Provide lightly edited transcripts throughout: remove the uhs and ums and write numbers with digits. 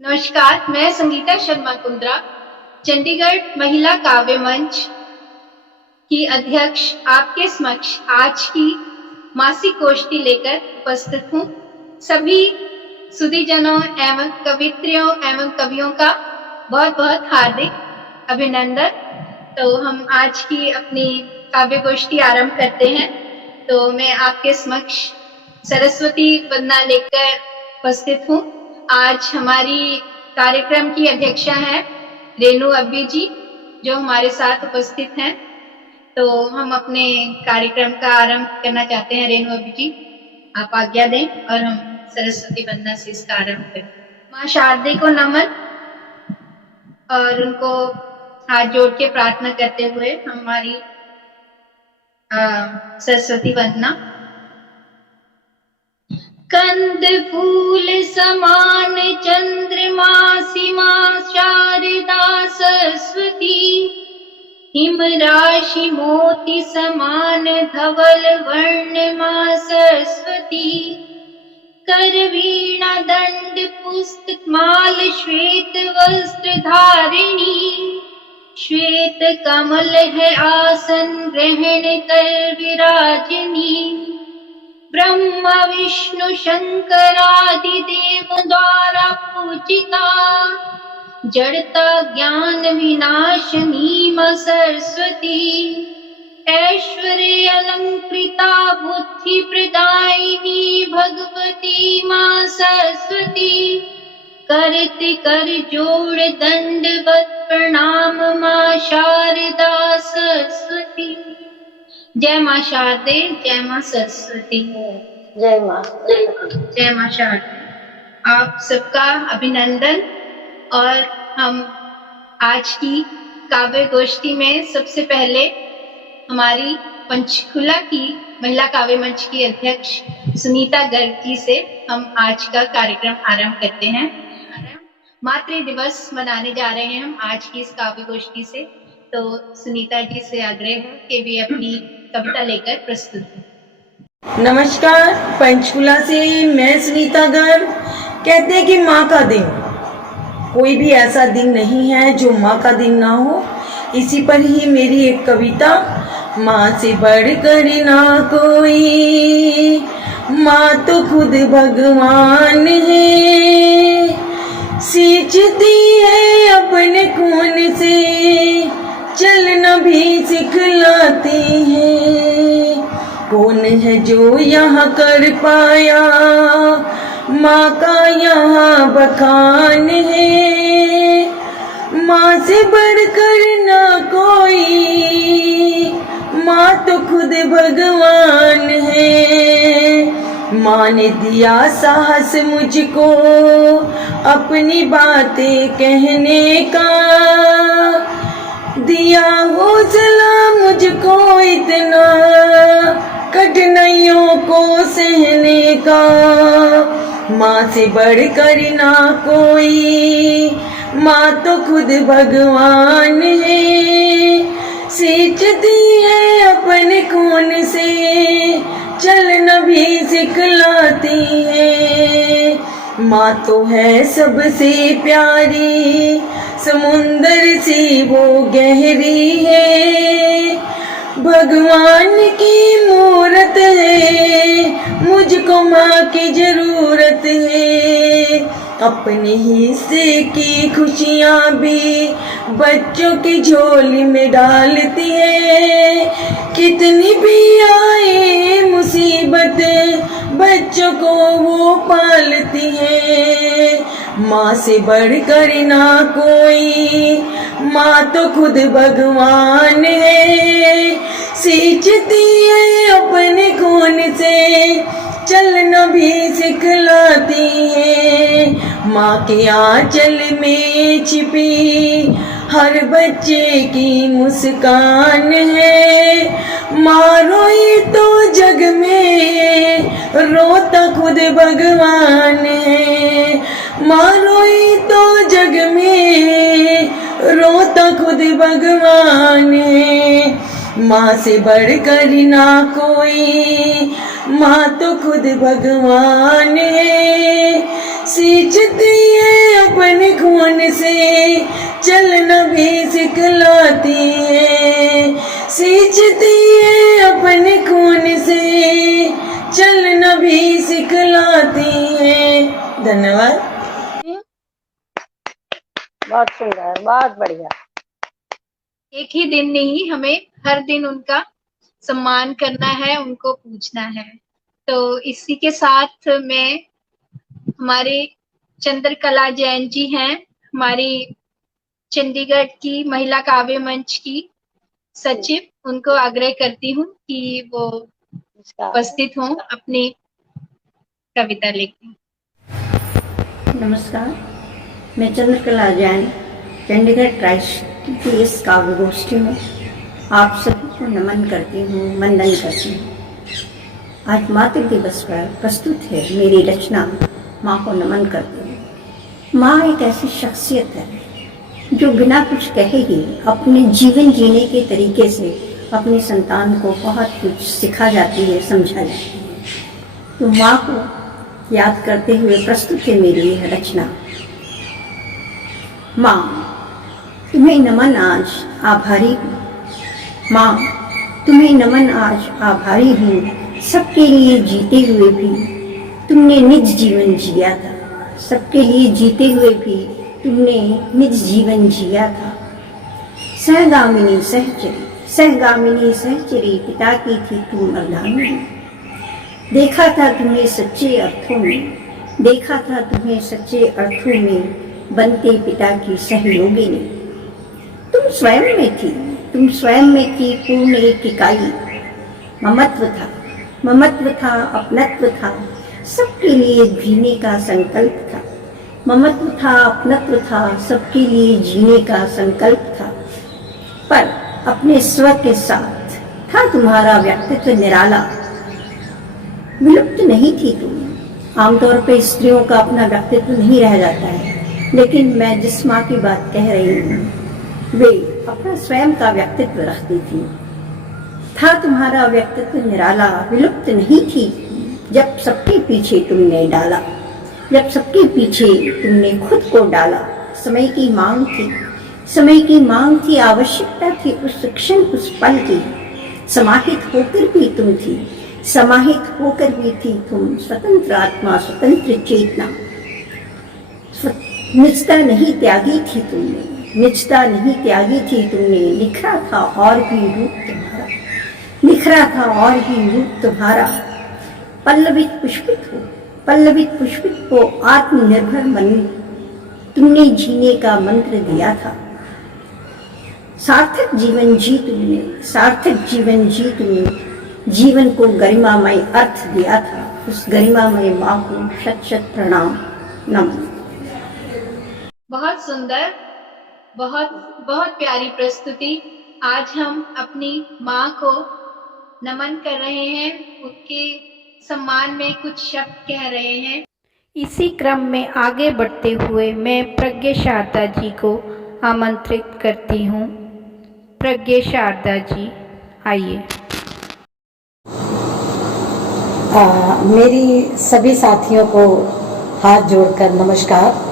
नमस्कार, मैं संगीता शर्मा कुंद्रा, चंडीगढ़ महिला काव्य मंच की अध्यक्ष आपके समक्ष आज की मासिक गोष्ठी लेकर उपस्थित हूँ। सभी सुधीजनों एवं कवित्रियों एवं कवियों का बहुत बहुत हार्दिक अभिनंदन। तो हम आज की अपनी काव्य गोष्ठी आरंभ करते हैं। तो मैं आपके समक्ष सरस्वती वंदना लेकर उपस्थित हूँ। आज हमारी कार्यक्रम की अध्यक्षा है रेणु अब्बी जी, जो हमारे साथ उपस्थित हैं। तो हम अपने कार्यक्रम का आरंभ करना चाहते हैं। रेणु अब्बी जी, आप आज्ञा दें और हम सरस्वती वंदना से इसका आरंभ करें। माँ शारदे को नमन और उनको हाथ जोड़ के प्रार्थना करते हुए हमारी सरस्वती वंदना। कंद फूल समान चंद्रमा सीमा शारदा सरस्वती, हिम राशि मोती समान धवल वर्ण मां सरस्वती, कर वीणा दंड पुस्तक माल श्वेत वस्त्र धारिणी, श्वेत कमल है आसन ग्रहण कर विराजनी, ब्रह्मा विष्णु शंकर आदि देव द्वारा पूजिता, जड़ता ज्ञान विनाशनी मां सरस्वती, ऐश्वर्य अलंकृता बुद्धि प्रदायिनी भगवती मां सरस्वती, करति कर जोड़ दंडवत प्रणाम मां शारदा सरस्वती। जय मां शारदे, जय मां सरस्वती, जय मां। जय मां शारदे। आप सबका अभिनंदन। और हम आज की काव्य गोष्ठी में सबसे पहले हमारी पंचकुला की महिला काव्य मंच की अध्यक्ष सुनीता गर्ग जी से हम आज का कार्यक्रम आरंभ करते हैं। मातृ दिवस मनाने जा रहे हैं हम आज की इस काव्य गोष्ठी से। तो सुनीता जी से आग्रह है कि वे अपनी कविता लेकर प्रस्तुत हैं। नमस्कार, पंचकुला से मैं सुनीता गर्ग। कहते हैं कि माँ का दिन, कोई भी ऐसा दिन नहीं है जो माँ का दिन ना हो। इसी पर ही मेरी एक कविता। माँ से बढ़कर ना कोई, माँ तो खुद भगवान है, सींचती है अपने खून से, चलना भी सिखलाती है। कौन है जो यहाँ कर पाया, माँ का यहाँ बखान है। माँ से बढ़कर ना कोई, माँ तो खुद भगवान है। माँ ने दिया साहस मुझको अपनी बातें कहने का, दिया हौसला मुझको इतना कठिनाइयों को सहने का। माँ से बढ़कर ना कोई, माँ तो खुद भगवान है, सींचती है अपने खून से, चलना भी सिखलाती है। माँ तो है सबसे प्यारी, समुंदर सी वो गहरी है, भगवान की मूरत है, मुझको माँ की जरूरत है। अपने हिस्से की खुशियाँ भी बच्चों की झोली में डालती है, कितनी भी आए मुसीबत बच्चों को वो पालती है। माँ से बढ़कर ना कोई, माँ तो खुद भगवान है, सींचती है अपने खून से, चलना भी सिखलाती है। माँ के आंचल में छिपी हर बच्चे की मुस्कान है। माँ रोई तो जग में रोता खुद भगवान है। माँ रोई तो जग में रोता खुद भगवान है। माँ से बढ़कर ना कोई, माँ तो खुद भगवान है, सींचती है अपने से चलना भी सिखलाती है, सींचती है अपने खून से चलना भी सिखलाती है। धन्यवाद। बहुत सुंदर, बहुत बढ़िया। एक ही दिन नहीं, हमें हर दिन उनका सम्मान करना है, उनको पूछना है। तो इसी के साथ में हमारे चंद्रकला जैन जी हैं, हमारी चंडीगढ़ की महिला काव्य मंच की सचिव, उनको आग्रह करती हूँ कि वो उपस्थित हों अपनी कविता लेकर। नमस्कार, मैं चंद्रकला जैन चंडीगढ़ क्राइस्ट की इस काव्य गोष्ठी में आप सभी को नमन करती हूँ, वंदन करती हूँ। आज मातृ दिवस पर प्रस्तुत है मेरी रचना माँ को नमन करती हूँ। माँ एक ऐसी शख्सियत है जो बिना कुछ कहे ही अपने जीवन जीने के तरीके से अपनी संतान को बहुत कुछ सिखा जाती है, समझा जाती है। तो माँ को याद करते हुए प्रस्तुत है मेरी यह रचना। माँ, तुम्हें नमन आज आभारी हूँ। माँ, तुम्हें नमन आज आभारी हूँ। सबके लिए जीते हुए भी तुमने निज जीवन जिया था। सबके लिए जीते हुए भी तुमने निज जीवन जिया था। सहगामिनी सहचरी पिता की थी तुम मर्दानी। देखा था तुम्हें सच्चे अर्थों में, देखा था तुम्हें सच्चे अर्थों में बनते पिता की सहयोगिनी। तुम स्वयं में थी पूर्ण एक इकाई। ममत्व था, अपनत्व था, सबके लिए जीने का संकल्प था। ममत्व था, अपनत्व था, सबके लिए जीने का संकल्प था। पर अपने स्व के साथ था तुम्हारा व्यक्तित्व निराला। विलुप्त नहीं थी तुम। आमतौर पर स्त्रियों का अपना व्यक्तित्व नहीं रह जाता है, लेकिन मैं जिस माँ की बात कह रही हूँ वे अपना स्वयं का व्यक्तित्व रखती थी। था तुम्हारा व्यक्तित्व निराला, विलुप्त नहीं थी। जब सबके पीछे तुमने डाला, जब सबके पीछे तुमने खुद को डाला। समय की मांग थी, आवश्यकता थी उस क्षण, उस पल की। समाहित होकर भी तुम थी, समाहित होकर भी थी तुम। स्वतंत्र आत्मा, स्वतंत्र चेतना। निजता नहीं त्यागी थी तुमने, निजता नहीं त्यागी थी तुमने। निखरा था और भी रूप तुम्हारा, निखरा था और भी रूप तुम्हारा। पल्लवित पुष्पित हो आत्मनिर्भर मन तुमने जीने का मंत्र दिया था। सार्थक जीवन जी तुमने, जीवन को गरिमामय अर्थ दिया था। उस गरिमामय माँ को शत शत प्रणाम, नमन। बहुत सुंदर, बहुत बहुत प्यारी प्रस्तुति। आज हम अपनी माँ को नमन कर रहे हैं, उनके सम्मान में कुछ शब्द कह रहे हैं। इसी क्रम में आगे बढ़ते हुए मैं प्रज्ञा शारदा जी को आमंत्रित करती हूँ। प्रज्ञा शारदा जी, आइए। मेरी सभी साथियों को हाथ जोड़कर नमस्कार।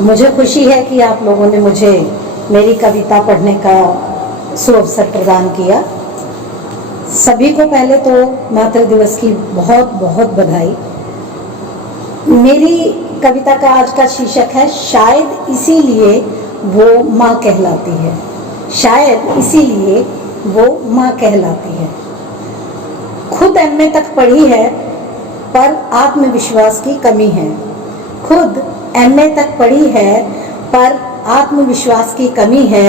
मुझे खुशी है कि आप लोगों ने मुझे मेरी कविता पढ़ने का सुअवसर प्रदान किया। सभी को पहले तो मातृ दिवस की बहुत बहुत बधाई। मेरी कविता का आज का शीर्षक है शायद इसीलिए वो माँ कहलाती है। शायद इसीलिए वो माँ कहलाती है। खुद एमए तक पढ़ी है पर आत्मविश्वास की कमी है। खुद एमए तक पढ़ी है पर आत्मविश्वास की कमी है।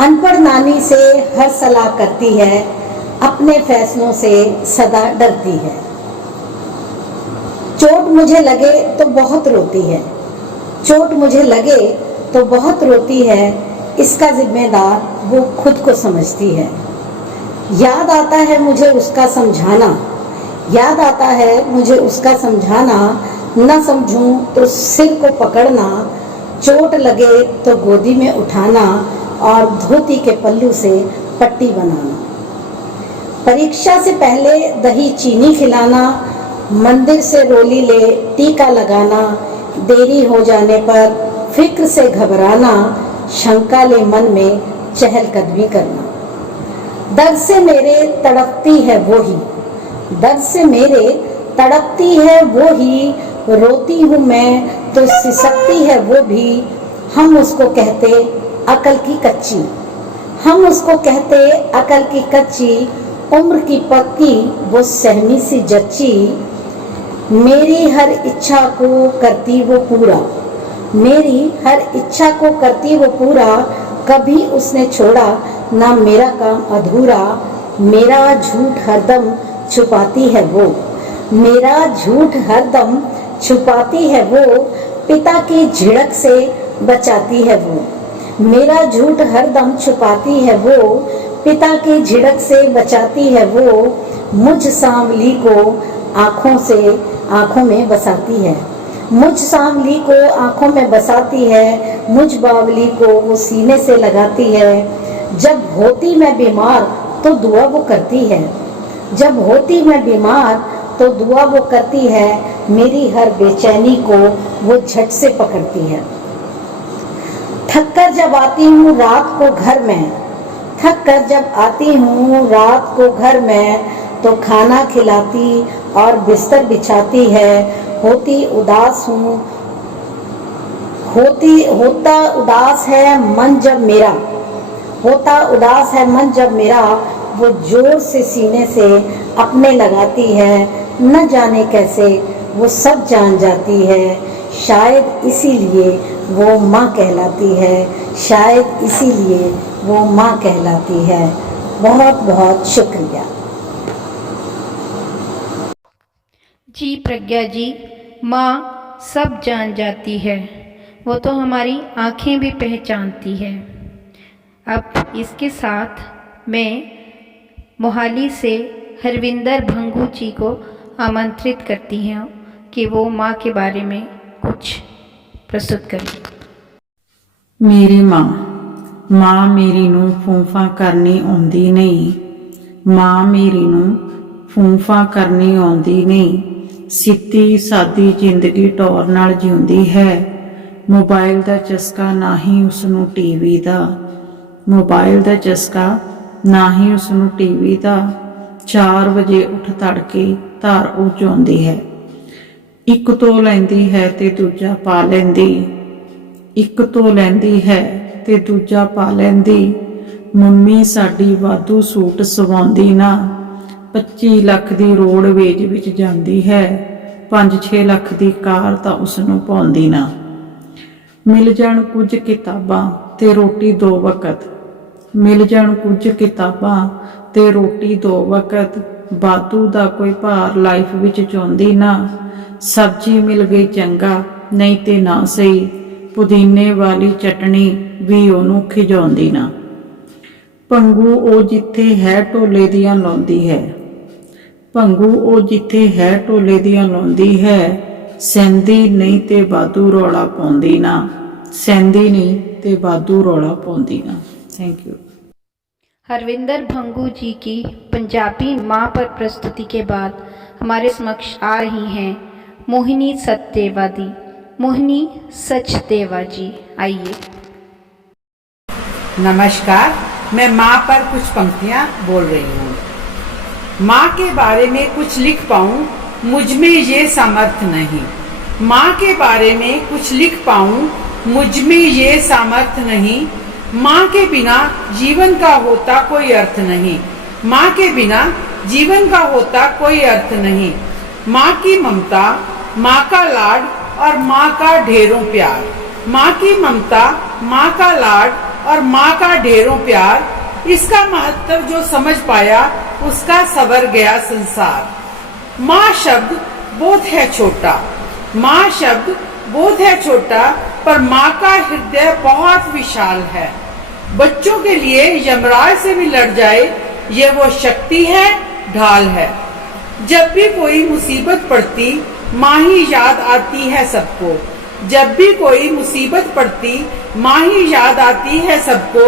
अनपढ़ नानी से हर सलाह करती है, अपने फैसलों से सदा डरती है। चोट मुझे लगे तो बहुत रोती है, चोट मुझे लगे तो बहुत रोती है। इसका जिम्मेदार वो खुद को समझती है। याद आता है मुझे उसका समझाना, याद आता है मुझे उसका समझाना। न समझूं तो सिर को पकड़ना, चोट लगे तो गोदी में उठाना और धोती के पल्लू से पट्टी बनाना। परीक्षा से पहले दही चीनी खिलाना, मंदिर से रोली ले टीका लगाना। देरी हो जाने पर फिक्र से घबराना, शंका ले मन में चहलकदमी करना। दर्द से मेरे तड़पती है वो ही, दर्द से मेरे तड़पती है वो ही, रोती हूँ मैं तो सिसकती है वो भी। हम उसको कहते अकल की कच्ची, हम उसको कहते अकल की कच्ची, उम्र की पक्की वो सहमी सी जच्ची। मेरी हर इच्छा को करती वो पूरा, मेरी हर इच्छा को करती वो पूरा, कभी उसने छोड़ा ना मेरा काम अधूरा। मेरा झूठ हरदम छुपाती है वो, मेरा झूठ हरदम छुपाती है वो, पिता की झिड़क से बचाती है वो। मेरा झूठ हरदम छुपाती है वो, पिता की झिड़क से बचाती है वो। मुझ सांवली को आंखों में बसाती है, मुझ सांवली को आंखों में बसाती है, मुझ बावली को वो सीने से लगाती है। जब होती मैं बीमार तो दुआ वो करती है, जब होती मैं बीमार तो दुआ वो करती है। मेरी हर बेचैनी को वो झट से पकड़ती है। थक कर जब आती हूँ रात को घर में, थक कर जब आती हूँ रात को घर में, तो खाना खिलाती और बिस्तर बिछाती है। होती उदास हूँ, होता उदास है मन जब मेरा, होता उदास है मन जब मेरा, वो जोर से सीने से अपने लगाती है। न जाने कैसे वो सब जान जाती है, शायद इसीलिए वो माँ कहलाती है, शायद इसीलिए वो माँ कहलाती है। बहुत बहुत शुक्रिया। जी प्रज्ञा जी, माँ सब जान जाती है, वो तो हमारी आँखें भी पहचानती है। अब इसके साथ मैं मोहाली से हरविंदर भंगू जी को आमंत्रित करती हूँ कि वो माँ के बारे में कुछ प्रस्तुत करें। मेरी माँ मेरी ਨੂੰ ਫੂੰਫਾਂ ਕਰਨੀ ਆਉਂਦੀ ਨਹੀਂ, ਮਾਂ ਮੇਰੀ ਨੂੰ ਫੂੰਫਾਂ ਕਰਨੀ ਆਉਂਦੀ ਨਹੀਂ, ਸਿੱਧੀ ਸਾਦੀ ਜ਼ਿੰਦਗੀ ਟੌਰ ਨਾਲ ਜਿਉਂਦੀ ਹੈ। ਮੋਬਾਈਲ ਦਾ ਚਸਕਾ ਨਾ ਹੀ ਉਸ ਨੂੰ ਟੀਵੀ ਦਾ, ਮੋਬਾਈਲ ਦਾ ਚਸਕਾ ਨਾ ਹੀ ਉਸ ਨੂੰ ਟੀਵੀ ਦਾ। 4 ਵਜੇ ਉੱਠ ਤੜਕੇ ਧਾਰ ਉਹ ਚੋਂਦੀ ਹੈ, ਇੱਕ ਧੋ ਲੈਂਦੀ ਹੈ ਤੇ ਦੂਜਾ ਪਾ ਲੈਂਦੀ, ਇੱਕ ਧੋ ਲੈਂਦੀ ਹੈ ਤੇ ਦੂਜਾ ਪਾ ਲੈਂਦੀ। ਮੰਮੀ ਸਾਡੀ ਵਾਧੂ ਸੂਟ ਸਵਾਉਂਦੀ ਨਾ, 25 ਲੱਖ ਦੀ ਰੋਡਵੇਜ ਵਿੱਚ ਜਾਂਦੀ ਹੈ, 5-6 ਲੱਖ ਦੀ ਕਾਰ ਤਾਂ ਉਸ ਨੂੰ ਪਾਉਂਦੀ ਨਾ। ਮਿਲ ਜਾਣ ਕੁਝ ਕਿਤਾਬਾਂ ਤੇ ਰੋਟੀ 2 ਵਕਤ, ਮਿਲ ਜਾਣ ਕੁਝ ਕਿਤਾਬਾਂ ਤੇ ਰੋਟੀ 2 ਵਕਤ, ਵਾਧੂ ਦਾ ਕੋਈ ਭਾਰ ਲਾਈਫ ਵਿੱਚ ਚਾਹੁੰਦੀ ਨਾ। ਸਬਜ਼ੀ ਮਿਲ ਗਈ ਚੰਗਾ, ਨਹੀਂ ਤੇ ਨਾ ਸਹੀ, ਪੁਦੀਨੇ ਵਾਲੀ ਚਟਣੀ ਵੀ ਉਹਨੂੰ ਖਿਜਾਉਂਦੀ ਨਾ। ਭੰਗੂ ਉਹ ਜਿੱਥੇ ਹੈ ਢੋਲੇ ਦੀਆਂ ਲਾਉਂਦੀ ਹੈ, ਭੰਗੂ ਉਹ ਜਿੱਥੇ ਹੈ ਢੋਲੇ ਦੀਆਂ ਲਾਉਂਦੀ ਹੈ, ਸਹਿੰਦੀ ਨਹੀਂ ਤੇ ਵਾਧੂ ਰੌਲਾ ਪਾਉਂਦੀ ਨਾ, ਸਹਿੰਦੀ ਨਹੀਂ ਤੇ ਵਾਧੂ ਰੌਲਾ ਪਾਉਂਦੀ ਨਾ। Thank you. हरविंदर भंगू जी की पंजाबी माँ पर प्रस्तुति के बाद हमारे समक्ष आ रही हैं मोहिनी सचदेवा दी, मोहिनी सचदेवा जी, आइए। नमस्कार, मैं माँ पर कुछ पंक्तियाँ बोल रही हूँ। माँ के बारे में कुछ लिख पाऊँ मुझ में ये सामर्थ्य नहीं, माँ के बारे में कुछ लिख पाऊँ मुझ में ये सामर्थ्य नहीं। माँ के बिना जीवन का होता कोई अर्थ नहीं, माँ के बिना जीवन का होता कोई अर्थ नहीं। माँ की ममता, माँ का लाड और माँ का ढेरों प्यार, माँ की ममता, माँ का लाड और माँ का ढेरों प्यार, इसका महत्व जो समझ पाया उसका सवर गया संसार। माँ शब्द बोध है छोटा, माँ शब्द बोध है छोटा, पर माँ का हृदय बहुत विशाल है। बच्चों के लिए यमराज से भी लड़ जाए ये वो शक्ति है, ढाल है। जब भी कोई मुसीबत पड़ती माँ ही याद आती है सबको, जब भी कोई मुसीबत पड़ती माँ ही याद आती है सबको।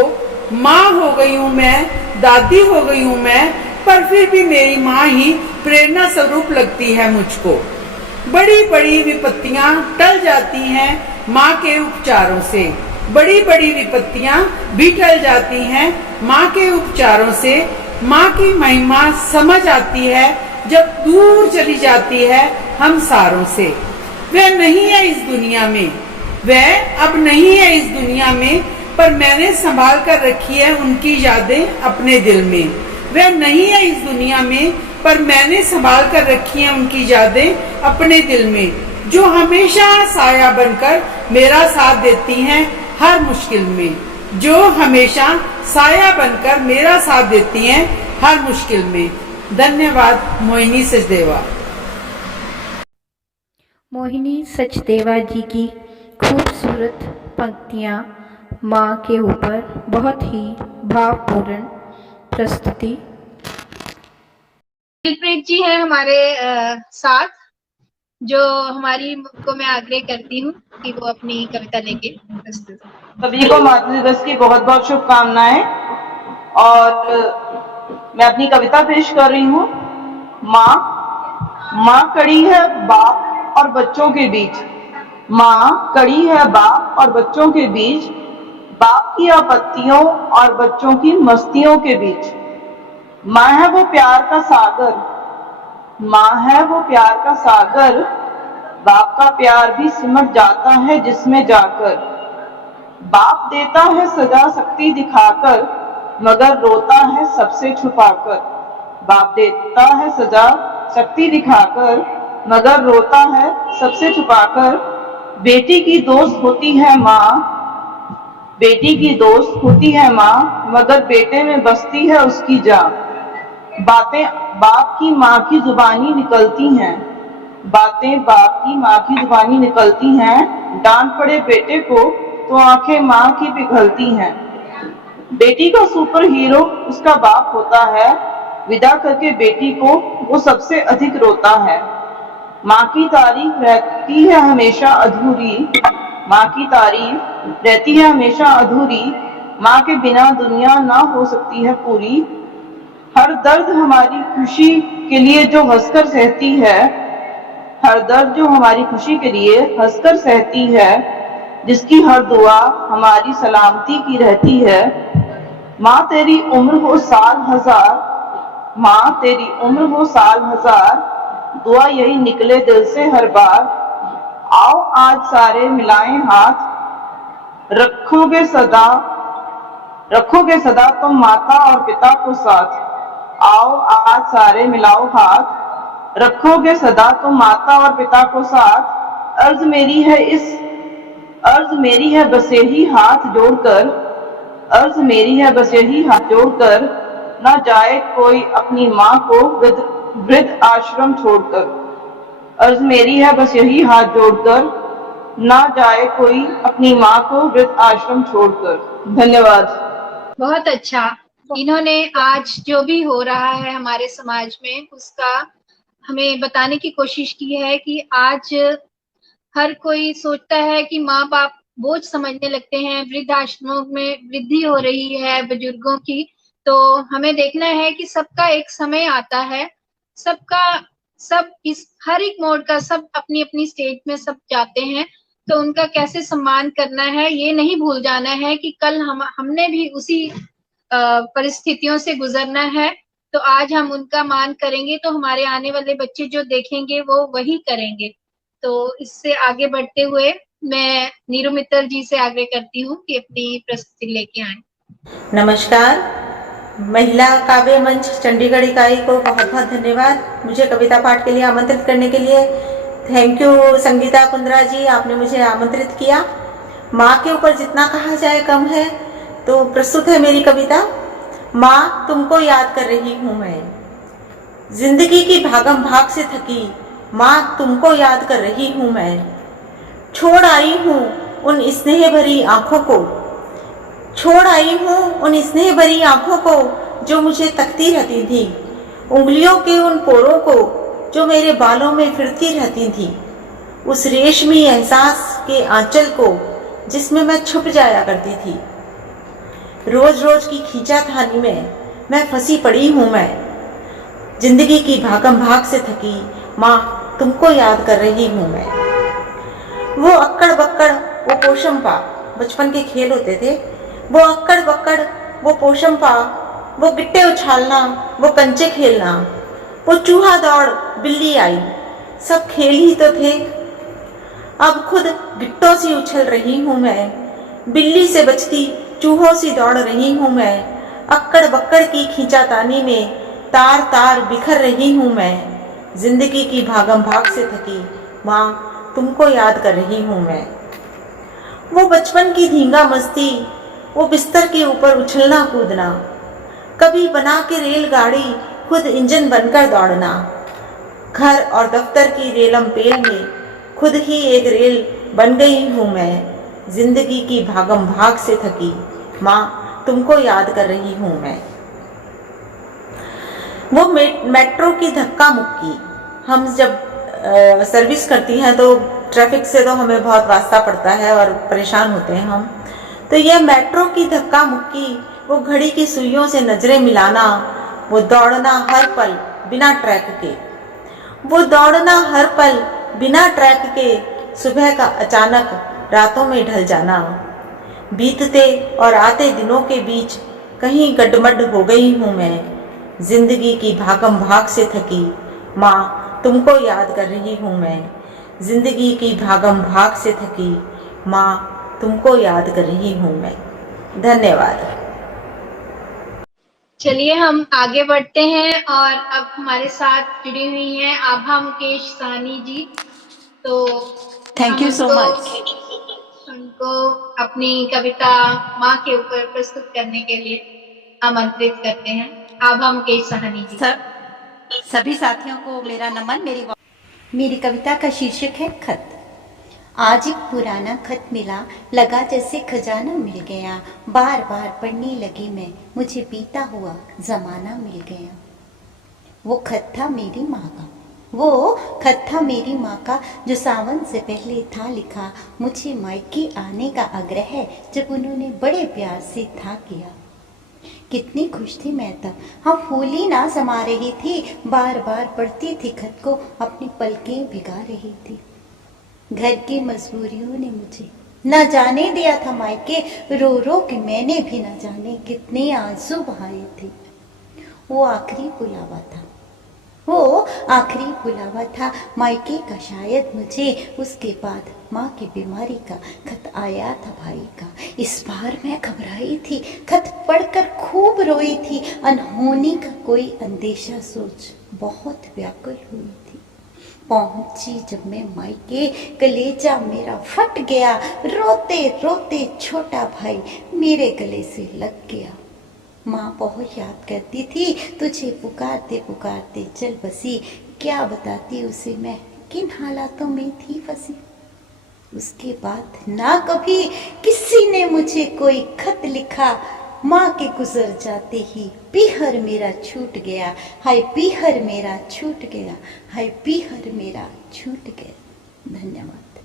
माँ हो गई हूँ मैं, दादी हो गई हूँ मैं, पर फिर भी मेरी माँ ही प्रेरणा स्वरूप लगती है मुझको। बड़ी बड़ी विपत्तियाँ टल जाती हैं माँ के उपचारों से। बड़ी बड़ी विपत्तियां भी टल जाती हैं माँ के उपचारों से। माँ की महिमा समझ आती है जब दूर चली जाती है हम सारों से। वह नहीं है इस दुनिया में, वह अब नहीं है इस दुनिया में, पर मैंने संभाल कर रखी है उनकी यादें अपने दिल में। वह नहीं है इस दुनिया में, पर मैंने संभाल कर रखी है उनकी यादें अपने दिल में, जो हमेशा साया बनकर मेरा साथ देती हैं हर मुश्किल में। जो हमेशा साया बनकर मेरा साथ देती हैं हर मुश्किल में। धन्यवाद मोहिनी सचदेवा। मोहिनी सचदेवा जी की खूबसूरत पंक्तियाँ माँ के ऊपर बहुत ही भावपूर्ण प्रस्तुति। दिलप्रीत जी हैं हमारे साथ, जो हमारी को मैं आग्रह करती हूँ कि वो अपनी कविता लेके प्रस्तुत। सभी को मातृ दिवस की बहुत बहुत शुभकामनाएं। और मैं अपनी कविता पेश कर रही हूँ। माँ कड़ी है बाप और बच्चों के बीच। माँ कड़ी है बाप और बच्चों के बीच, बाप की आपत्तियों और बच्चों की मस्तियों के बीच। माँ है वो प्यार का सागर, माँ है वो प्यार का सागर, बाप का प्यार भी सिमट जाता है जिसमें जाकर। बाप देता है सजा शक्ति दिखाकर, मगर रोता है सबसे छुपाकर। बाप देता है सजा शक्ति दिखाकर, मगर रोता है सबसे छुपाकर। बेटी की दोस्त होती है माँ, बेटी की दोस्त होती है माँ, मगर बेटे में बसती है उसकी जान। बातें बाप की माँ की जुबानी निकलती हैं, बातें बाप की माँ की जुबानी निकलती हैं। डांट पड़े बेटे को तो आंखें माँ की पिघलती हैं। बेटी का सुपर हीरो उसका बाप होता है, विदा करके बेटी को वो सबसे अधिक रोता है। माँ की तारीफ रहती है हमेशा अधूरी, माँ की तारीफ रहती है हमेशा अधूरी। माँ के बिना दुनिया ना हो सकती है पूरी। हर दर्द हमारी खुशी के लिए जो हंसकर सहती है, हर दर्द जो हमारी खुशी के लिए हंसकर सहती है, जिसकी हर दुआ हमारी सलामती की रहती है। माँ तेरी उम्र हो साल हजार, माँ तेरी उम्र हो साल हजार, दुआ यही निकले दिल से हर बार। आओ आज सारे मिलाएं हाथ, रखोगे सदा तुम माता और पिता को साथ। आओ आज सारे मिलाओ हाथ, रखोगे सदा तुम माता और पिता को साथ। अर्ज मेरी है बस यही हाथ जोड़कर, अर्ज मेरी है बस यही हाथ जोड़कर, ना जाए कोई अपनी माँ को वृद्ध आश्रम छोड़कर। अर्ज मेरी है बस यही हाथ जोड़कर, ना जाए कोई अपनी माँ को वृद्ध आश्रम छोड़कर। धन्यवाद। बहुत अच्छा। इन्होंने आज जो भी हो रहा है हमारे समाज में उसका हमें बताने की कोशिश की है कि आज हर कोई सोचता है कि माँ बाप बोझ समझने लगते हैं। वृद्धाश्रमों में वृद्धि हो रही है बुजुर्गों की, तो हमें देखना है कि सबका एक समय आता है। सब इस हर एक मोड का सब अपनी अपनी स्टेज में सब जाते हैं, तो उनका कैसे सम्मान करना है ये नहीं भूल जाना है कि कल हमने भी उसी परिस्थितियों से गुजरना है। तो आज हम उनका मान करेंगे तो हमारे आने वाले बच्चे जो देखेंगे वो वही करेंगे। तो इससे आगे बढ़ते हुए मैं नीरू मित्तल जी से आग्रह करती हूँ कि अपनी प्रस्तुति लेके आए। नमस्कार। महिला काव्य मंच चंडीगढ़ इकाई को बहुत बहुत धन्यवाद मुझे कविता पाठ के लिए आमंत्रित करने के लिए। थैंक यू संगीता कुंद्रा जी, आपने मुझे आमंत्रित किया। माँ के ऊपर जितना कहा जाए कम है। तो प्रस्तुत है मेरी कविता, माँ तुमको याद कर रही हूँ मैं। जिंदगी की भागम भाग से थकी माँ तुमको याद कर रही हूँ मैं। छोड़ आई हूँ उन स्नेह भरी आँखों को, छोड़ आई हूँ उन स्नेह भरी आँखों को जो मुझे तकती रहती थी। उंगलियों के उन पोरों को जो मेरे बालों में फिरती रहती थी। उस रेशमी एहसास के आंचल को जिसमें मैं छुप जाया करती थी। रोज रोज की खींचातानी में मैं फंसी पड़ी हूँ मैं। जिंदगी की भागम भाग से थकी माँ तुमको याद कर रही हूँ मैं। वो अक्कड़ बक्कड़ वो पोशंपा, बचपन के खेल होते थे, वो अक्कड़ बक्कड़, वो पोशंपा, वो गिट्टे उछालना, वो कंचे खेलना, वो चूहा दौड़, बिल्ली आई, सब खेल ही तो थे। अब खुद गिट्टों से उछल रही हूँ मैं, बिल्ली से बचती चूहों से दौड़ रही हूँ मैं, अक्कड़ बक्कड़ की खींचातानी में तार तार बिखर रही हूँ मैं, जिंदगी की भागम भाग से थकी माँ तुमको याद कर रही हूँ मैं। वो बचपन की धींगा मस्ती, वो बिस्तर के ऊपर उछलना कूदना, कभी बना के रेलगाड़ी खुद इंजन बनकर दौड़ना, घर और दफ्तर की रेलम पेल में खुद ही एक रेल बन गई हूँ मैं, जिंदगी की भागम भाग से थकी माँ तुमको याद कर रही हूँ मैं। वो मेट्रो की धक्का मुक्की, हम जब सर्विस करती हैं तो ट्रैफिक से तो हमें बहुत वास्ता पड़ता है और परेशान होते हैं हम, तो यह मेट्रो की धक्का मुक्की, वो घड़ी की सुइयों से नजरें मिलाना, वो दौड़ना हर पल बिना ट्रैक के, वो दौड़ना हर पल बिना ट्रैक के, सुबह का अचानक रातों में ढल जाना, बीतते और आते दिनों के बीच कहीं गड्ढमड्ढ हो गई हूँ मैं, जिंदगी की भागम भाग से थकी माँ तुमको याद कर रही हूँ मैं, जिंदगी की भागम भाग से थकी माँ तुमको याद कर रही हूँ मैं। धन्यवाद। चलिए हम आगे बढ़ते हैं और अब हमारे साथ जुड़ी हुई हैं आभा मुकेश साहनी जी। तो थैंक यू सो मच। उनको अपनी कविता माँ के ऊपर प्रस्तुत करने के लिए आमंत्रित करते हैं। आभा मुकेश साहनी जी। सभी साथियों को मेरा नमन। मेरी कविता का शीर्षक है खत। आज एक पुराना खत मिला, लगा जैसे खजाना मिल गया, बार बार पढ़ने लगी मैं, मुझे बीता हुआ जमाना मिल गया। वो खत था मेरी माँ का, वो खत था मेरी माँ का, जो सावन से पहले था लिखा, मुझे मायके आने का आग्रह है जब उन्होंने बड़े प्यार से था किया। कितनी खुश थी मैं तब, हाँ फूली ना समा रही थी, बार बार पढ़ती थी खत को, अपनी पलकें भिगा रही थी। घर की मजबूरियों ने मुझे न जाने दिया था मायके, रो रो के मैंने भी न जाने कितने आंसू बहाए थे। वो आखिरी बुलावा था, वो आखिरी बुलावा था मायके का शायद मुझे, उसके बाद माँ की बीमारी का खत आया था भाई का। इस बार मैं घबराई थी, खत पढ़कर खूब रोई थी, अनहोनी का कोई अंदेशा सोच बहुत व्याकुल हुई थी। पहुंची जब मैं मायके, कलेजा मेरा फट गया, रोते रोते छोटा भाई मेरे गले से लग गया। माँ बहुत याद करती थी तुझे, पुकारते पुकारते चल बसी, क्या बताती उसे मैं किन हालातों में थी फंसी। उसके बाद ना कभी किसी ने मुझे कोई खत लिखा, माँ के गुजर जाते ही पीहर मेरा छूट गया, हाय पीहर मेरा छूट गया, हाय पीहर मेरा छूट गया। धन्यवाद।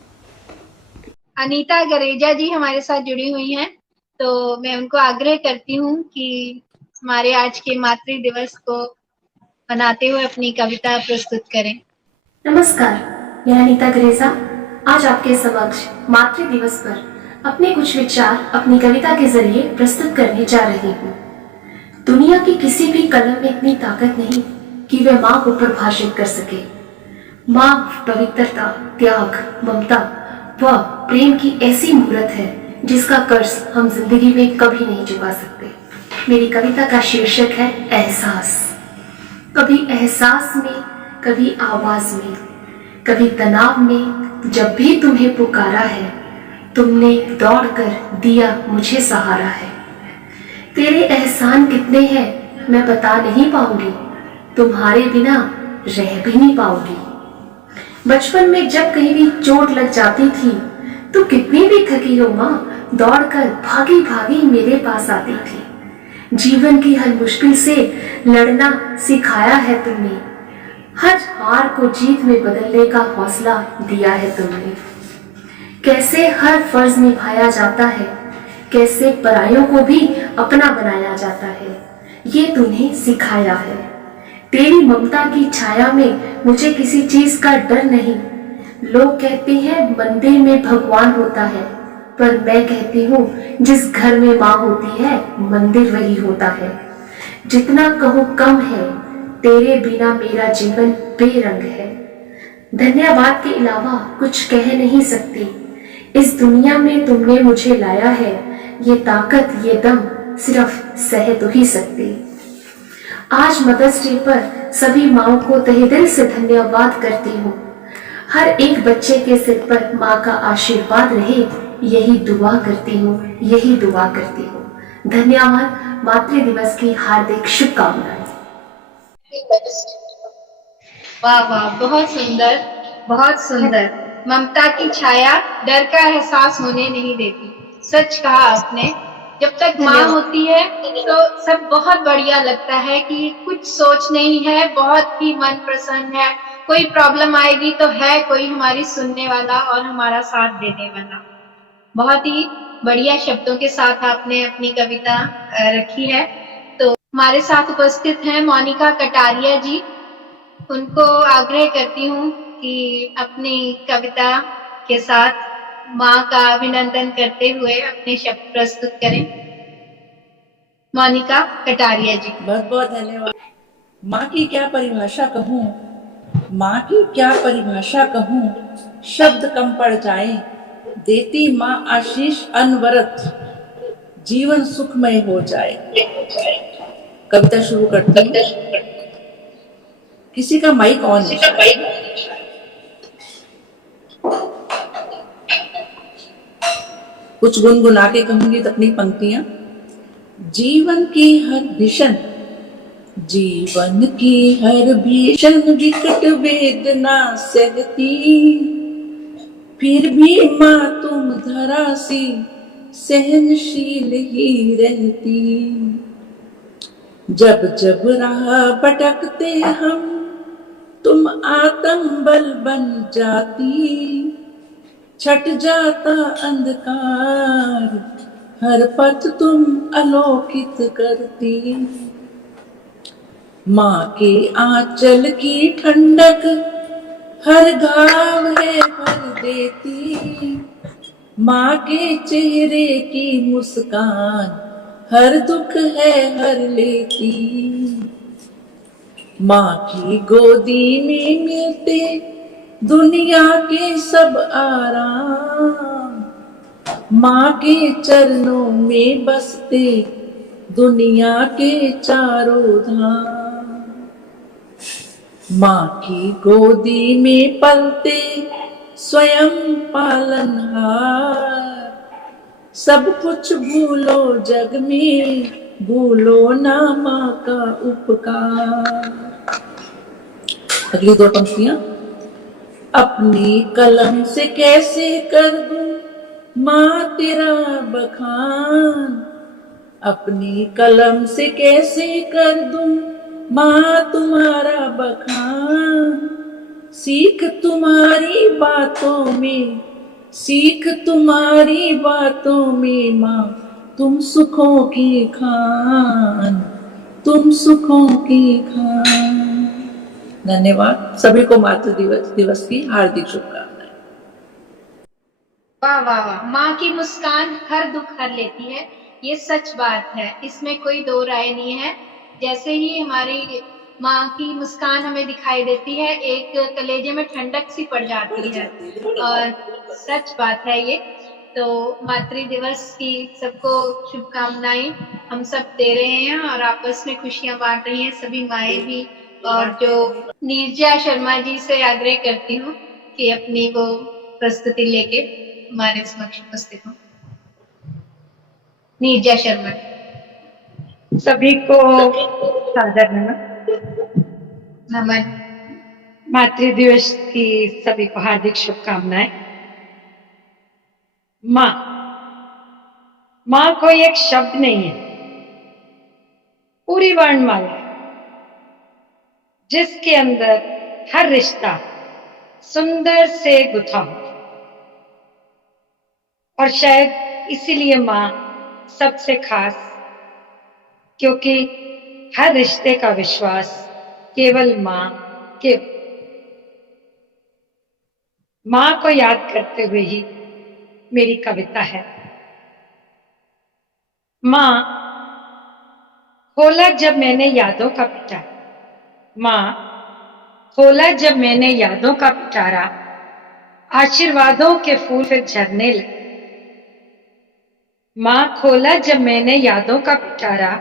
अनीता गरेजा जी हमारे साथ जुड़ी हुई हैं, तो मैं उनको आग्रह करती हूँ कि हमारे आज के मातृ दिवस को मनाते हुए अपनी कविता प्रस्तुत करें। नमस्कार, मैं अनीता गरेजा आज आपके समक्ष मातृ दिवस पर अपने कुछ विचार अपनी कविता के जरिए प्रस्तुत करने जा रही हूँ। दुनिया की किसी भी कलम में इतनी ताकत नहीं कि वह माँ को परिभाषित कर सके। माँ पवित्रता, त्याग, ममता व प्रेम की ऐसी मूर्त है जिसका कर्ज हम जिंदगी में कभी नहीं चुका सकते। मेरी कविता का शीर्षक है एहसास। कभी एहसास में, कभी आवाज में, कभी तनाव में, जब भी तुम्हें पुकारा है, तुमने दौड़कर दिया मुझे सहारा है। तेरे एहसान कितने हैं मैं बता नहीं पाऊंगी, तुम्हारे बिना रह भी नहीं पाऊंगी। बचपन में जब कहीं भी चोट लग जाती थी, तो कितनी भी थकी हो माँ, दौड़कर भागी भागी मेरे पास आती थी। जीवन की हर मुश्किल से लड़ना सिखाया है तुमने, हर हार को जीत में बदलने का हौसला दिया है तुमने। कैसे हर फर्ज निभाया जाता है, कैसे परायों को भी अपना बनाया जाता है, ये तुम्हें सिखाया है। तेरी ममता की छाया में मुझे किसी चीज का डर नहीं। लोग कहते हैं मंदिर में भगवान होता है, पर मैं कहती हूँ जिस घर में माँ होती है मंदिर वही होता है। जितना कहो कम है, तेरे बिना मेरा जीवन बेरंग है। धन्यवाद के अलावा कुछ कह नहीं सकती। इस दुनिया में तुमने मुझे लाया है, ये ताकत ये दम सिर्फ सह तो ही सकती। आज मदर्स डे पर सभी माओं को तहे दिल से धन्यवाद करती हूँ। हर एक बच्चे के सिर पर माँ का आशीर्वाद रहे, यही दुआ करती हूँ, यही दुआ करती हूँ। धन्यवाद। मातृ दिवस की हार्दिक शुभकामनाएं। वाह वाह, बहुत सुंदर, बहुत सुंदर। ममता की छाया डर का एहसास होने नहीं देती। सच कहा आपने। जब तक माँ होती है तो सब बहुत बढ़िया लगता है कि कुछ सोच नहीं है, बहुत ही मन प्रसन्न है। कोई प्रॉब्लम आएगी तो है कोई हमारी सुनने वाला और हमारा साथ देने वाला। बहुत ही बढ़िया शब्दों के साथ आपने अपनी कविता रखी है। तो हमारे साथ उपस्थित हैं मोनिका कटारिया जी। उनको आग्रह करती हूँ कि अपनी कविता के साथ माँ का अभिनंदन करते हुए अपने शब्द प्रस्तुत करें। मोनिका कटारिया जी। बहुत बहुत धन्यवाद। माँ की क्या परिभाषा कहूँ, माँ की क्या परिभाषा कहूँ, शब्द कम पड़ जाए। देती माँ आशीष अनवरत, जीवन सुखमय हो जाए। कविता शुरू करती हूँ। किसी का माइक ऑन है? कुछ गुनगुना के कहूंगी अपनी पंक्तियां। जीवन की हर भीषण, जीवन की हर भीषण विकट वेदना सहती, फिर भी माँ तुम धरा सी सहनशील ही रहती। जब जब राह भटकते हम तुम आत्म बल बन जाती, छट जाता अंधकार हर पथ तुम अलोकित करती। माँ के आंचल की ठंडक हर घाव है भर देती, माँ के चेहरे की मुस्कान हर दुख है हर लेती। माँ की गोदी में मिलते दुनिया के सब आराम, माँ के चरणों में बसते दुनिया के चारों धाम। माँ की गोदी में पलते स्वयं पालनहार, सब कुछ भूलो जग में, भूलो ना माँ का उपकार। अगली दो पंक्तियां। अपनी कलम से कैसे कर दूं माँ तेरा बखान, अपनी कलम से कैसे कर दूं माँ तुम्हारा बखान। सीख तुम्हारी बातों में, सीख तुम्हारी बातों में माँ तुम सुखों की खान, तुम सुखों की खान। धन्यवाद। सभी को मातृ दिवस की हार्दिक शुभकामनाएं। वाह वाह वाह, माँ की मुस्कान हर दुख हर लेती है, ये सच बात है, इसमें कोई दो राय नहीं है। जैसे ही हमारी माँ की मुस्कान हमें दिखाई देती है, एक कलेजे में ठंडक सी पड़ जाती है और सच बात है ये। तो मातृ दिवस की सबको शुभकामनाएं हम सब दे रहे हैं और आपस में खुशियां बांट रही हैं सभी माएँ भी। और जो नीरजा शर्मा जी से आग्रह करती हूँ कि अपनी वो प्रस्तुति लेके हमारे समक्ष उपस्थित हो। नीरजा शर्मा। सभी को सादर नमन। मातृ दिवस की सभी को हार्दिक शुभकामनाएं। माँ, माँ कोई एक शब्द नहीं है, पूरी वर्णमाला है जिसके अंदर हर रिश्ता सुंदर से गुथा हो। और शायद इसीलिए माँ सबसे खास, क्योंकि हर रिश्ते का विश्वास केवल माँ को याद करते हुए ही मेरी कविता है। माँ, खोला जब मैंने यादों का पिटारा, माँ खोला जब मैंने यादों का पिटारा, आशीर्वादों के फूल फिर झरने लगे। माँ खोला जब मैंने यादों का पिटारा,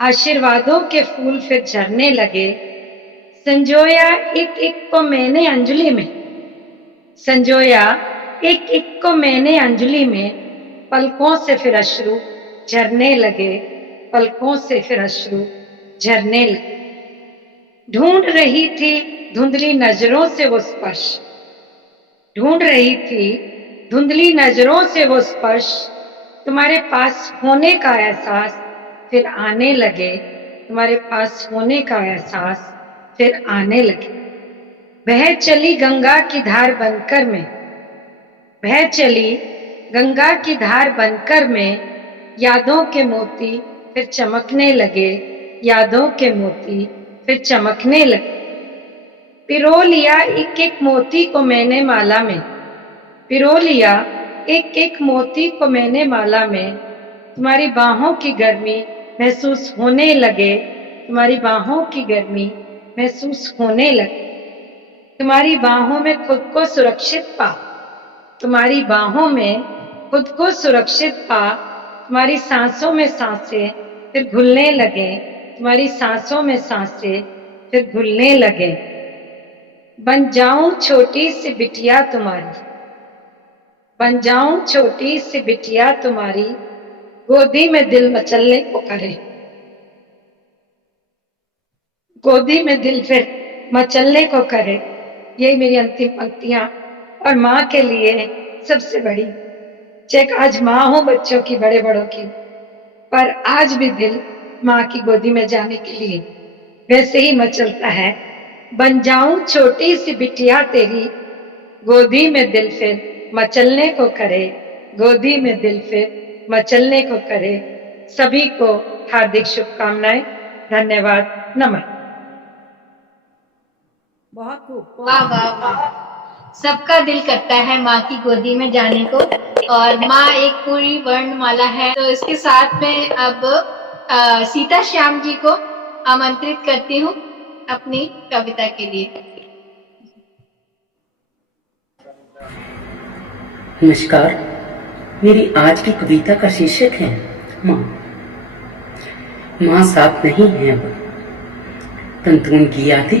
आशीर्वादों के फूल फिर झरने लगे। संजोया एक एक को मैंने अंजलि में, संजोया एक एक को मैंने अंजलि में, पलकों से फिर अश्रु झरने लगे, पलकों से फिर अश्रु झरने लगे। ढूंढ रही थी धुंधली नजरों से वो स्पर्श, ढूंढ रही थी धुंधली नजरों से वो स्पर्श, तुम्हारे पास होने का एहसास फिर आने लगे, तुम्हारे पास होने का एहसास फिर आने लगे। बह चली गंगा की धार बनकर मैं, बह चली गंगा की धार बनकर मैं, यादों के मोती फिर चमकने लगे, यादों के मोती फिर चमकने लगे। पिरो लिया एक एक मोती को मैंने माला में, पिरो लिया एक एक मोती को मैंने माला में, तुम्हारी बाहों की गर्मी महसूस होने लगे, तुम्हारी बाहों की गर्मी महसूस होने लगे। तुम्हारी बाहों में खुद को सुरक्षित पा, तुम्हारी बाहों में खुद को सुरक्षित पा, तुम्हारी सांसों में सांसें फिर घुलने लगे, तुम्हारी सांसों में सांसें फिर घुलने लगे। बन जाऊं छोटी सी बिटिया तुम्हारी, बन जाऊं छोटी सी बिटिया तुम्हारी, गोदी में दिल मचलने को करे, गोदी में दिल फिर मचलने को करे। यही मेरी अंतिम पंक्तियां। और माँ के लिए सबसे बड़ी चेक, आज माँ हूं बच्चों की, बड़े बड़ों की, पर आज भी दिल माँ की गोदी में जाने के लिए वैसे ही मचलता है। बन जाऊं छोटी सी बिटिया तेरी, गोदी में दिल फिर मचलने को करे, गोदी में दिल फिर मचलने को करे। सभी को हार्दिक शुभकामनाएं। धन्यवाद। नमन। बहुत खूब। वाह वाह वाह, सबका दिल करता है माँ की गोदी में जाने को, और माँ एक पूरी वर्णमाला है। तो इसके साथ में अब सीता श्याम जी को आमंत्रित करती हूँ अपनी कविता के लिए। नमस्कार, मेरी आज की कविता का शीर्षक है माँ। माँ साथ नहीं है अब, परंतु उनकी यादें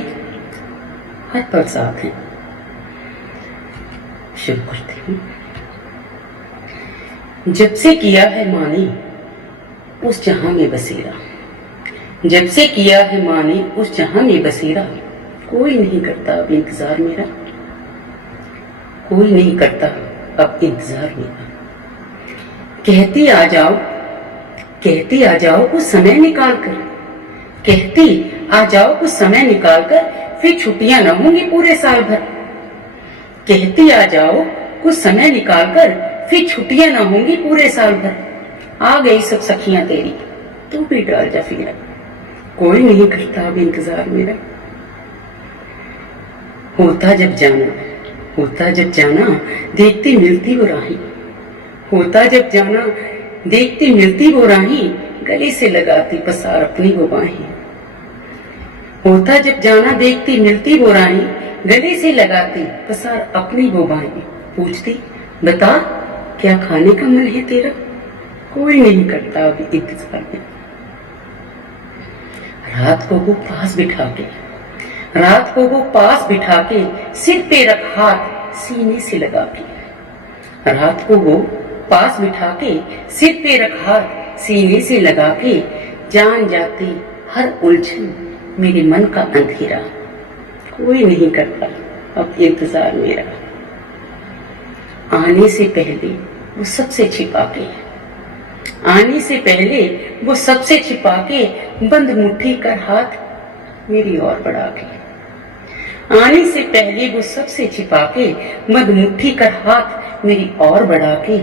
हर पल साथ हैं। शुरू करती हूँ। जब से किया है माँ ने उस जहां में बसेरा, जब से किया है माँ ने उस जहां में बसेरा, कोई नहीं करता अब इंतजार मेरा, कोई नहीं करता अब इंतजार मेरा। कहती आ जाओ, कहती आ जाओ कुछ समय निकाल कर, कहती आ जाओ कुछ समय निकाल कर, फिर छुट्टियां न होंगी पूरे साल भर। कहती आ जाओ कुछ समय निकाल कर, फिर छुट्टियां न होंगी पूरे साल भर। आ गई सब सखियां तेरी, तू भी डाल जा फेरा, कोई नहीं करता अब इंतजार मेरा। होता जब जाना, होता जब जाना, देखती मिलती वो राही, होता जब जाना देखती मिलती वो राही, गले से लगाती पसार अपनी वो बाहें। होता जब जाना देखती मिलती वो राही, गले से लगाती पसार अपनी वो बाहें। पूछती बता क्या खाने का मन है तेरा, कोई नहीं करता अभी इंतजार में। रात को वो पास बिठा के, रात को वो पास बिठा के, सिर पे रख हाथ सीने से लगा के। रात को वो पास बिठा के, सिर पे रख हाथ सीने से लगा के, जान जाती हर उलझन मेरे मन का अंधेरा, कोई नहीं करता अब इंतजार मेरा। आने से पहले वो सबसे छिपा के, आने से पहले वो सबसे छिपा के, बंद मुट्ठी कर हाथ मेरी ओर बढ़ा के। आने से पहले वो सबसे छिपा के, बंद मुट्ठी कर हाथ मेरी ओर बढ़ा के,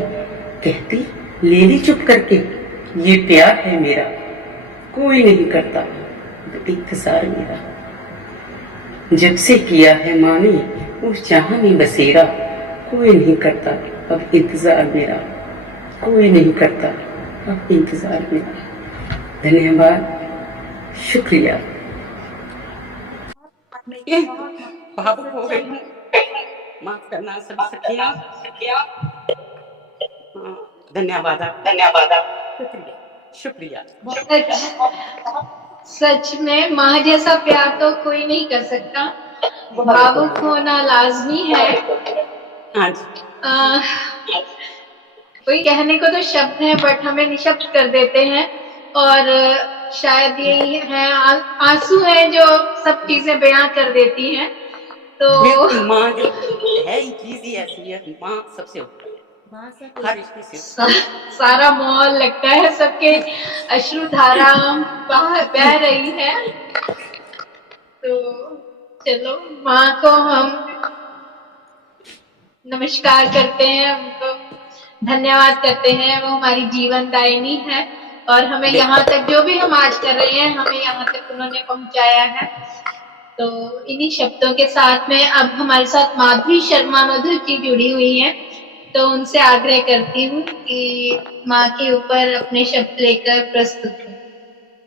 कहती ले ली चुप करके ये प्यार है मेरा, कोई नहीं करता इंतजार मेरा। जब से किया है माँ ने उस जहां में बसेरा, कोई नहीं करता अब इंतजार मेरा कोई नहीं करता, अब इंतजार मेरा। धन्यवाद, शुक्रिया। भावुक हो गई, माफ करना सब सखियां। धन्यवाद, शुक्रिया। सच में माँ जैसा प्यार तो कोई नहीं कर सकता। भावुक होना लाजमी है। हाँ जी। कोई कहने को तो शब्द है बट हमें निशब्द कर देते हैं, और शायद यही है, आंसू है जो सब चीजें बयां कर देती हैं। तो माँ जो है ही चीज ही ऐसी है, माँ सबसे ऊपर है, हर रिश्ते से। सारा माहौल लगता है सबके अश्रुधारा बाहर बह रही है। तो चलो माँ को हम नमस्कार करते हैं, उनको धन्यवाद करते हैं। वो हमारी जीवन दायिनी है और हमें यहाँ तक जो भी हम आज कर रहे हैं, हमें यहाँ तक उन्होंने पहुंचाया है। तो इन्हीं शब्दों के साथ में अब हमारे साथ माधुरी शर्मा मधुर जी जुड़ी हुई हैं, तो उनसे आग्रह करती हूँ कि माँ के ऊपर अपने शब्द लेकर प्रस्तुत हो।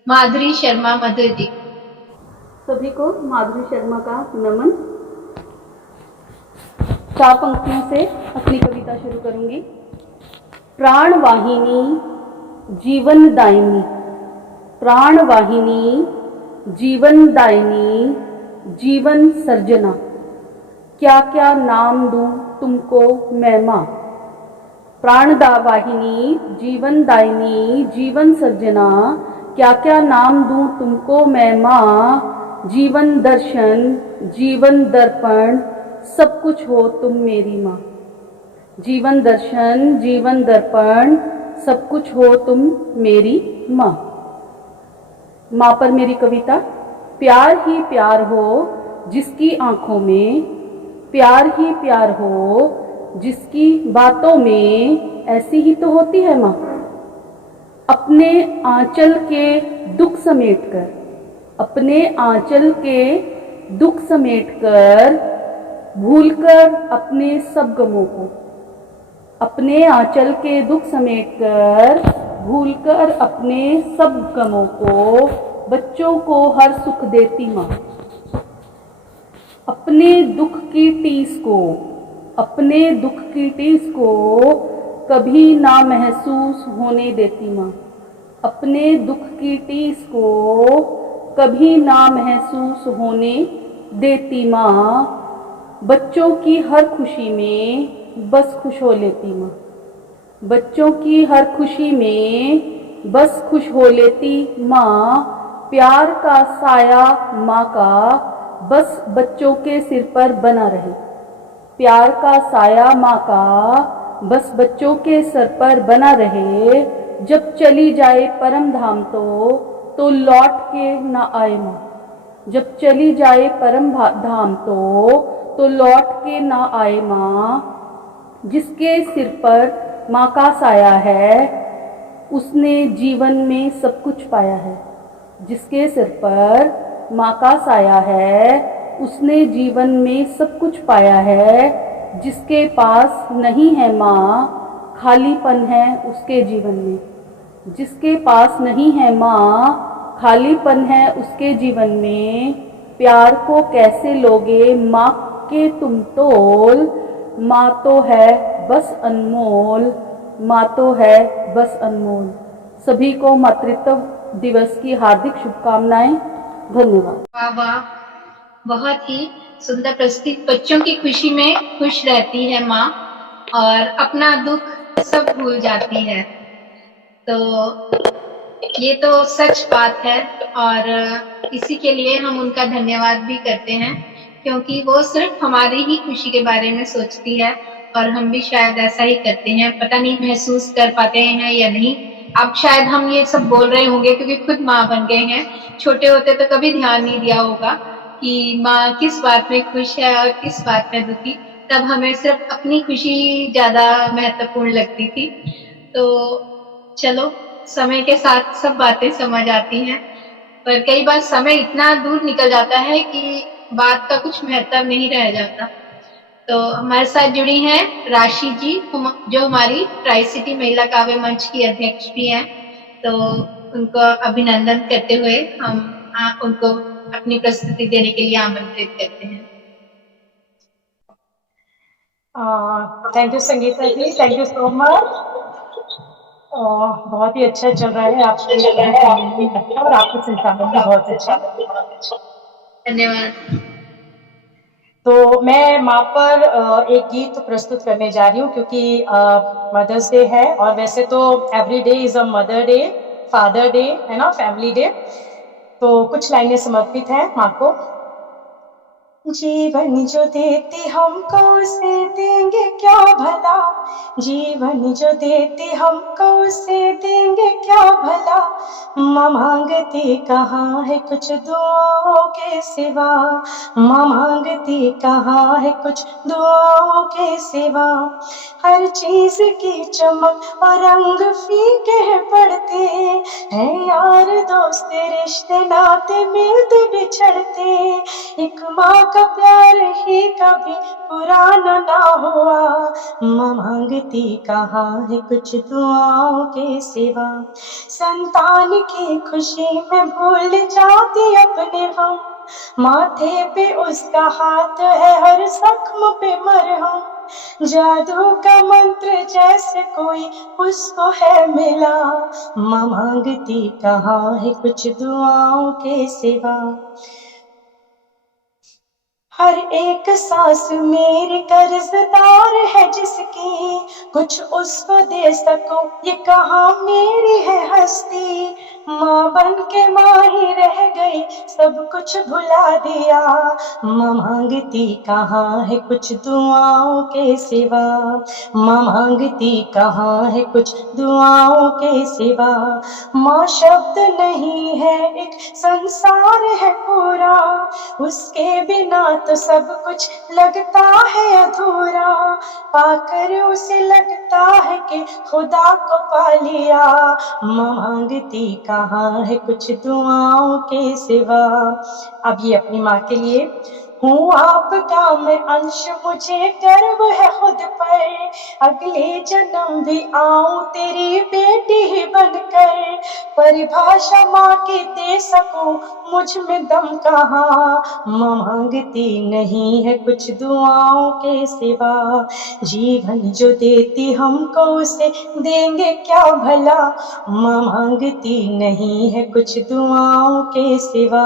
माधुरी शर्मा मधुर जी। सभी को माधुरी शर्मा का नमन। 4 पंक्तियों से अपनी कविता शुरू करूंगी। प्राण वाहिनी जीवन दायिनी, प्राण वाहिनी जीवन दायिनी, जीवन सर्जना, क्या क्या नाम दूं तुमको मैं माँ। प्राण वाहिनी जीवन दायिनी, जीवन सर्जना, क्या क्या नाम दूं तुमको मैं माँ। जीवन दर्शन जीवन दर्पण, सब कुछ हो तुम मेरी माँ। जीवन दर्शन जीवन दर्पण, सब कुछ हो तुम मेरी माँ। माँ पर मेरी कविता। प्यार ही प्यार हो जिसकी आंखों में, प्यार ही प्यार हो जिसकी बातों में, ऐसी ही तो होती है माँ। अपने आंचल के दुख समेटकर, अपने आंचल के दुख समेटकर, भूलकर अपने सब गमों को, अपने आंचल के दुख समेटकर, भूलकर अपने सब गमों को, बच्चों को हर सुख देती माँ। अपने दुख की टीस को, अपने दुख की टीस को कभी ना महसूस होने देती माँ। अपने दुख की टीस को कभी ना महसूस होने देती माँ। बच्चों की हर खुशी में बस खुश हो लेती माँ। बच्चों की हर खुशी में बस खुश हो लेती माँ। प्यार का साया माँ का बस बच्चों के सिर पर बना रहे। प्यार का साया माँ का बस बच्चों के सर पर बना रहे। जब चली जाए परम धाम तो लौट के ना आए माँ। जब चली जाए परम धाम तो लौट के ना आए माँ। जिसके सिर पर माँ का साया है उसने जीवन में सब कुछ पाया है। जिसके सिर पर माँ का साया है उसने जीवन में सब कुछ पाया है। जिसके पास नहीं है माँ खालीपन है उसके जीवन में। जिसके पास नहीं है माँ खालीपन है उसके जीवन में। प्यार को कैसे लोगे माँ के तुम तोल। माँ तो है बस अनमोल, माँ तो है बस अनमोल। सभी को मातृत्व दिवस की हार्दिक शुभकामनाएं। धन्यवाद। वाह वाह, बहुत ही सुंदर प्रस्तुत। बच्चों की खुशी में खुश रहती है माँ और अपना दुख सब भूल जाती है। तो ये तो सच बात है और इसी के लिए हम उनका धन्यवाद भी करते हैं, क्योंकि वो सिर्फ हमारी ही खुशी के बारे में सोचती है और हम भी शायद ऐसा ही करते हैं। पता नहीं महसूस कर पाते हैं या नहीं। अब शायद हम ये सब बोल रहे होंगे क्योंकि खुद माँ बन गए हैं। छोटे होते तो कभी ध्यान नहीं दिया होगा कि माँ किस बात में खुश है और किस बात में दुखी। तब हमें सिर्फ अपनी खुशी ज्यादा महत्वपूर्ण लगती थी। तो चलो, समय के साथ सब बातें समझ आती हैं, पर कई बार समय इतना दूर निकल जाता है कि बात का कुछ महत्व नहीं रह जाता। तो हमारे साथ जुड़ी हैं राशि जी, जो हमारी ट्राई सिटी महिला काव्य मंच की अध्यक्ष भी हैं। तो उनको अभिनंदन करते हुए हम उनको अपनी प्रस्तुति देने के लिए आमंत्रित करते हैं। Thank you Sangeeta ji, thank you so much. बहुत ही अच्छा चल रहा है आपके और आपके संचालन भी बहुत अच्छा। धन्यवाद। तो मैं माँ पर एक गीत प्रस्तुत करने जा रही हूँ, क्योंकि मदर्स डे है और वैसे तो every day is a mother day, father day है ना, फैमिली डे। तो कुछ लाइनें समर्पित हैं माँ को। जीवन जो देती हमको उसे देंगे क्या भला, जीवन जो देती हमको उसे देंगे क्या भला, माँ मांगती कहाँ है कुछ दुआओं के सिवा, माँ मांगती कहाँ है कुछ दुआओं के सिवा। हर चीज की चमक और रंग फीके पड़ते हैं यार दोस्त, रिश्ते नाते मिलते बिछड़ते, एक माँ का प्यार ही कभी पुराना ना हुआ, माँ मांगती कहाँ है कुछ दुआओं के सिवा। संतान की खुशी में भूल जाती अपने हम, माथे पे उसका हाथ है हर जख्म पे मरहम, जादू का मंत्र जैसे कोई उसको है मिला, माँ मांगती कहाँ है कुछ दुआओं के सिवा। हर एक सांस मेरी कर्जदार है जिसकी, कुछ उसको दे सको ये कहाँ मेरी है हस्ती, माँ बन के माँ ही रह गई सब कुछ भुला दिया, माँ मांगती कहाँ है कुछ दुआओं के सिवा, माँ मांगती कहाँ है कुछ दुआओं के सिवा। माँ शब्द नहीं है एक संसार है पूरा, उसके बिना तो सब कुछ लगता है अधूरा, पाकर उसे लगता है कि खुदा को पा लिया, माँ मांगती कहाँ है कुछ दुआओं के सिवा। अब ये अपनी माँ के लिए। हूँ आपका मैं अंश, मुझे गर्व है खुद पर, अगले जन्म भी आऊं तेरी बेटी ही बनकर, परिभाषा माँ की दे सकूं मुझ में दम कहाँ, माँ मांगती नहीं है कुछ दुआओं के सिवा, जीवन जो देती हमको उसे देंगे क्या भला, माँ मांगती नहीं है कुछ दुआओं के सिवा,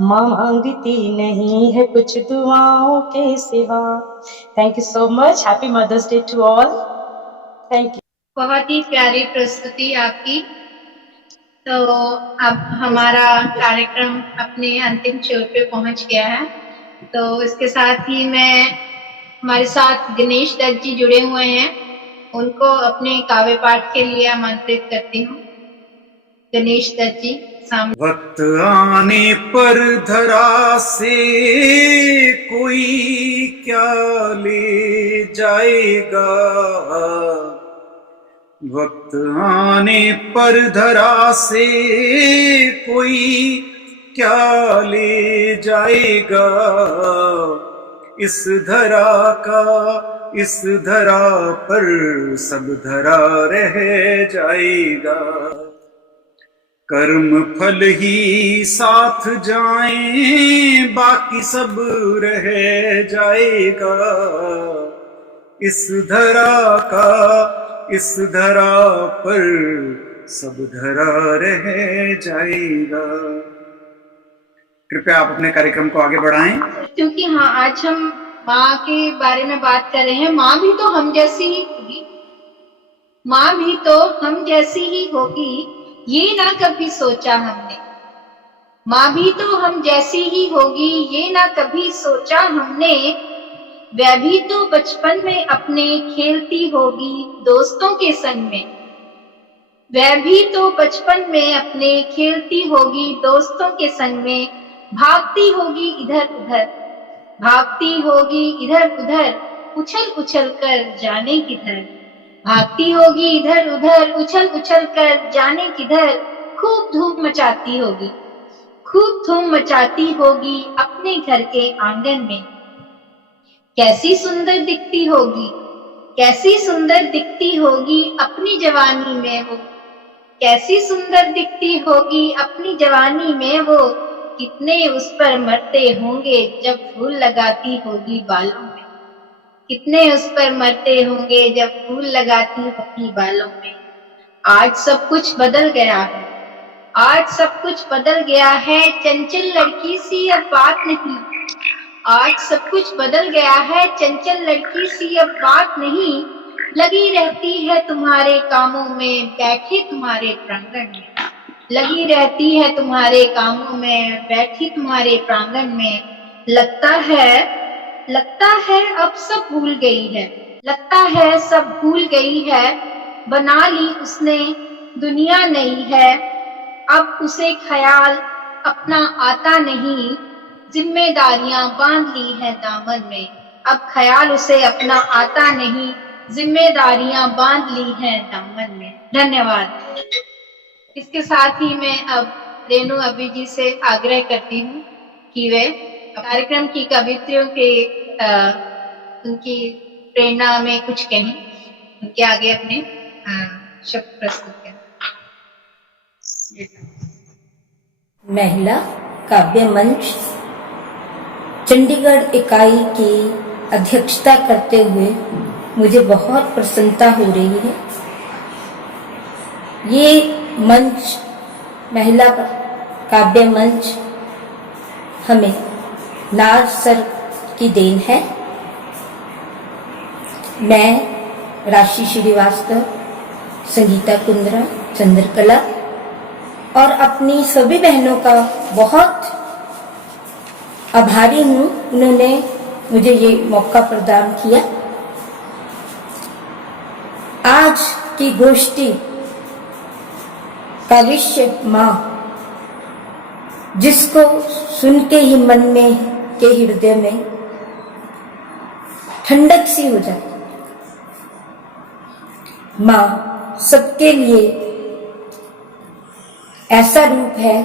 माँ मांगती नहीं है कुछ दुआओं के सिवा। Thank you so much. Happy mother's day to all. Thank you. बहुत ही प्यारी प्रस्तुति आपकी। तो अब हमारा कार्यक्रम अपने अंतिम छोर पे पहुंच गया है। तो इसके साथ ही मैं, हमारे साथ गणेश दत्त जी जुड़े हुए हैं, उनको अपने काव्य पाठ के लिए आमंत्रित करती हूँ। गणेश दत्त जी सामने। वक्त आने पर धरा से कोई क्या ले जाएगा, वक्त आने पर धरा से कोई क्या ले जाएगा, इस धरा का इस धरा पर सब धरा रह जाएगा, कर्म फल ही साथ जाएं बाकी सब रह जाएगा, इस धरा का इस धरा पर सब धरा रह जाएगा। कृपया आप अपने कार्यक्रम को आगे बढ़ाएं। क्योंकि हाँ, आज हम माँ के बारे में बात कर रहे हैं। माँ भी तो हम जैसी ही होगी, माँ भी तो हम जैसी ही होगी, ये ना कभी सोचा हमने। माँ भी तो हम जैसी ही होगी, ये ना कभी सोचा हमने। वह भी तो बचपन में अपने खेलती होगी दोस्तों के संग में। वह भी तो बचपन में अपने खेलती होगी दोस्तों के संग में। भागती होगी इधर उधर, भागती होगी इधर उधर, उछल उछल कर जाने किधर। भागती होगी इधर उधर, उछल उछल कर जाने किधर। खूब धूम मचाती होगी, खूब धूम मचाती होगी अपने घर के आंगन में। कैसी सुंदर दिखती होगी, कैसी सुंदर दिखती होगी अपनी जवानी में वो, कैसी सुंदर दिखती होगी अपनी जवानी में वो, कितने उस पर मरते होंगे जब फूल लगाती होगी बालों में, कितने उस पर मरते होंगे जब फूल लगाती होगी बालों में। आज सब कुछ बदल गया है, आज सब कुछ बदल गया है, चंचल लड़की सी अब बात नहीं, आज सब कुछ बदल गया है, चंचल लड़की सी अब बात नहीं, लगी रहती है तुम्हारे कामों में बैठी तुम्हारे प्रांगण में, लगी रहती है तुम्हारे कामों में बैठी तुम्हारे प्रांगण में। लगता है अब सब भूल गई है, लगता है सब भूल गई है, बना ली उसने दुनिया नई है, अब उसे ख्याल अपना आता नहीं, जिम्मेदारियां बांध ली है दामन में, अब ख्याल उसे अपना आता नहीं, जिम्मेदारियां बांध ली हैं दामन में। धन्यवाद। इसके साथ ही मैं अब रेणु अभी जी से आग्रह करती हूँ कि वे कार्यक्रम की कवित्रियों के उनकी प्रेरणा में कुछ कहें, उनके आगे अपने शब्द प्रस्तुत करें। महिला काव्य मंच चंडीगढ़ इकाई की अध्यक्षता करते हुए मुझे बहुत प्रसन्नता हो रही है। ये मंच, महिला काव्य मंच, हमें नाज सर की देन है। मैं राशि श्रीवास्तव, संगीता कुंद्रा, चंद्रकला और अपनी सभी बहनों का बहुत आभारी हूँ, उन्होंने मुझे ये मौका प्रदान किया। आज की गोष्ठी का विषय माँ, जिसको सुन के ही मन में के हृदय में ठंडक सी हो जाती। माँ सबके लिए ऐसा रूप है,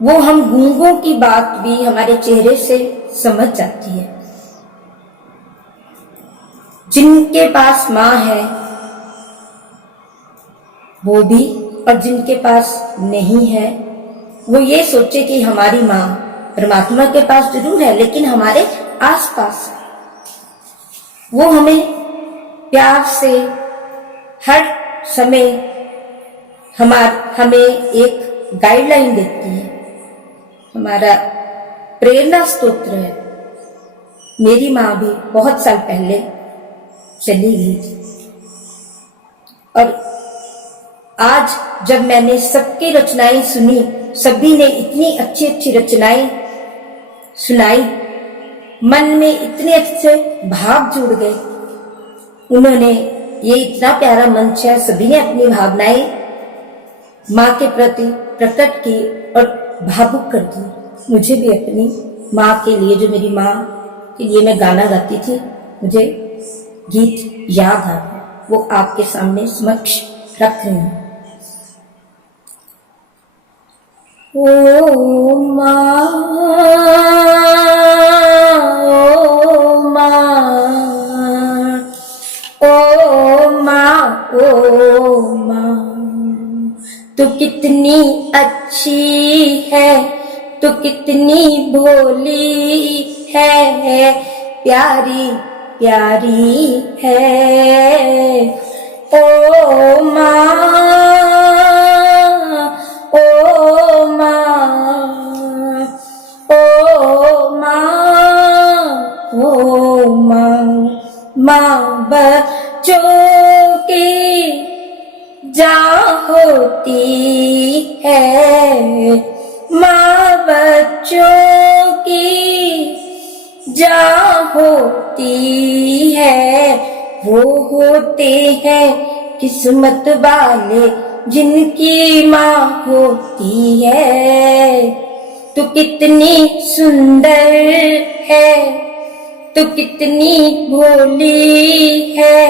वो हम गूंगों की बात भी हमारे चेहरे से समझ जाती है। जिनके पास माँ है वो भी, और जिनके पास नहीं है वो ये सोचे कि हमारी माँ परमात्मा के पास जरूर है लेकिन हमारे आसपास है। वो हमें प्यार से हर समय हमें एक गाइडलाइन देती है, हमारा प्रेरणा स्तोत्र है। मेरी माँ भी बहुत साल पहले चली गई थी और आज जब मैंने सबकी रचनाएं सुनी, सभी ने इतनी अच्छी अच्छी रचनाएं सुनाई, मन में इतने अच्छे भाव जुड़ गए। उन्होंने ये इतना प्यारा मंच है, सभी ने अपनी भावनाएं माँ के प्रति प्रकट की और भावुक कर दी। मुझे भी अपनी माँ के लिए, जो मेरी माँ के लिए मैं गाना गाती थी, मुझे गीत याद आ गया, वो आपके सामने समक्ष रख रही हूँ। ओ माँ, ओ माँ, ओ माँ, ओ माँ, तू कितनी अच्छी है, तू कितनी भोली है, प्यारी प्यारी है। ओ माँ, ओ माँ, ओ माँ, ओ माँ, माँ बच्चों की जान होती है, माँ बच्चों की जान होती है। वो होते हैं किस्मत वाले जिनकी माँ होती है। तू कितनी सुंदर है, तू कितनी भोली है,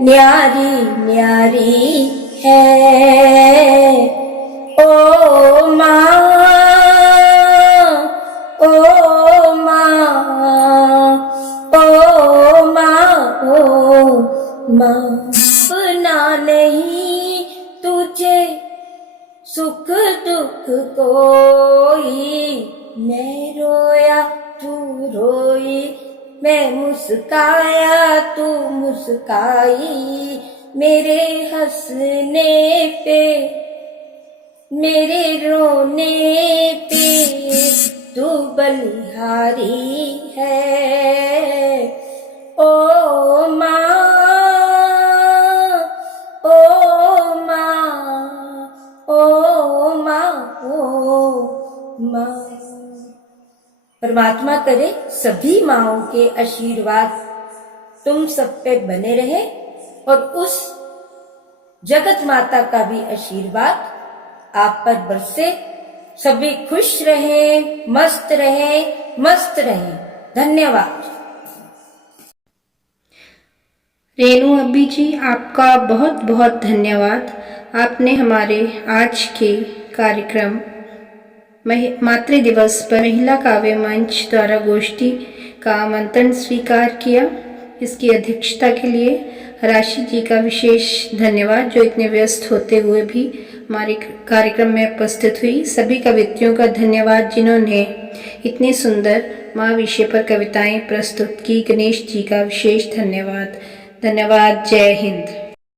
न्यारी न्यारी है। ओ माँ, ओ माँ अपना नहीं तुझे सुख दुख कोई, मैं रोया तू रोई, मैं मुस्काया तू मुस्काई, मेरे हंसने पे मेरे रोने पे तू बलिहारी है। ओ माँ, ओ माँ, ओ माँ, ओ माँ। परमात्मा करे सभी माँओं के आशीर्वाद तुम सब पे बने रहे और उस जगत माता का भी आशीर्वाद आप पर बरसे। सभी खुश रहें, मस्त रहें। धन्यवाद। रेणु अब्बी जी, आपका बहुत बहुत धन्यवाद। आपने हमारे आज के कार्यक्रम मातृ दिवस पर महिला काव्य मंच द्वारा गोष्ठी का आमंत्रण स्वीकार किया। इसकी अध्यक्षता के लिए राशि जी का विशेष धन्यवाद, जो इतने व्यस्त होते हुए भी हमारे कार्यक्रम में उपस्थित हुई। सभी कवित्रियों का धन्यवाद जिन्होंने इतनी सुंदर माँ विषय पर कविताएं प्रस्तुत की। गणेश जी का विशेष धन्यवाद। धन्यवाद। जय हिंद।